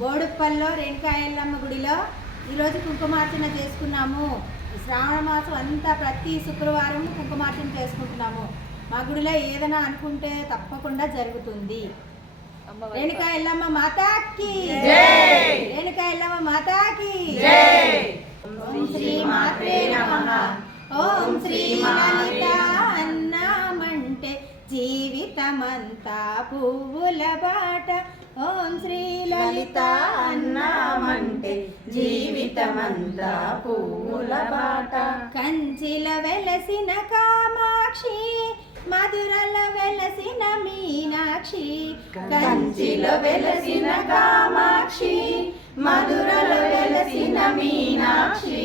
బోడుప్పల్లో రేణుకా ఎల్లమ్మ గుడిలో ఈరోజు కుంకుమార్చన చేసుకున్నాము. శ్రావణ మాసం అంతా ప్రతి శుక్రవారం కుంకుమార్చన చేసుకుంటున్నాము. మా గుడిలో ఏదైనా అనుకుంటే తప్పకుండా జరుగుతుంది. రేణుకా ఎల్లమ్మ మాతాకి. రేణుకా ఎల్లమ్మ మాతాకి. ఓం శ్రీ మాత్రే నమః. ఓం శ్రీ లలిత అన్నామంటే జీవితమంతా పువ్వుల బాట. ఓం శ్రీ లలిత అన్నామంటే జీవితమంతా పువ్వుల బాట. కంచిల వెలసిన కామాక్షి మధురల వెలసిన మీనాక్షి. కంచిలో వెలసిన కామాక్షి మధురలో వెలసిన మీనాక్షి.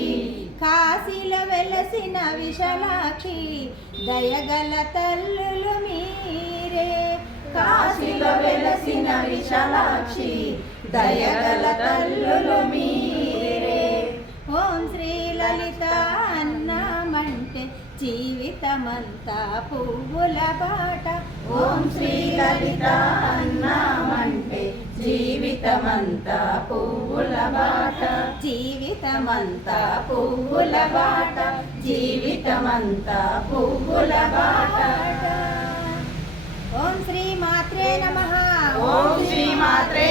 కాశీలో వెలసిన విశాలాక్షి దయగల తల్లులు మీరే. కాశీలో విశాలాక్షి దయగల తల్లులు మీరే. ఓం శ్రీ లలిత అన్నామంటే జీవితమంతా పువ్వుల బాట. ఓం శ్రీ లలిత అన్నామంటే జీవితమంతా పువ్వుల బాట. జీవితమంతా పువ్వుల బాట. జీవితమంతా పువ్వుల బాట. శ్రీ మాత్రే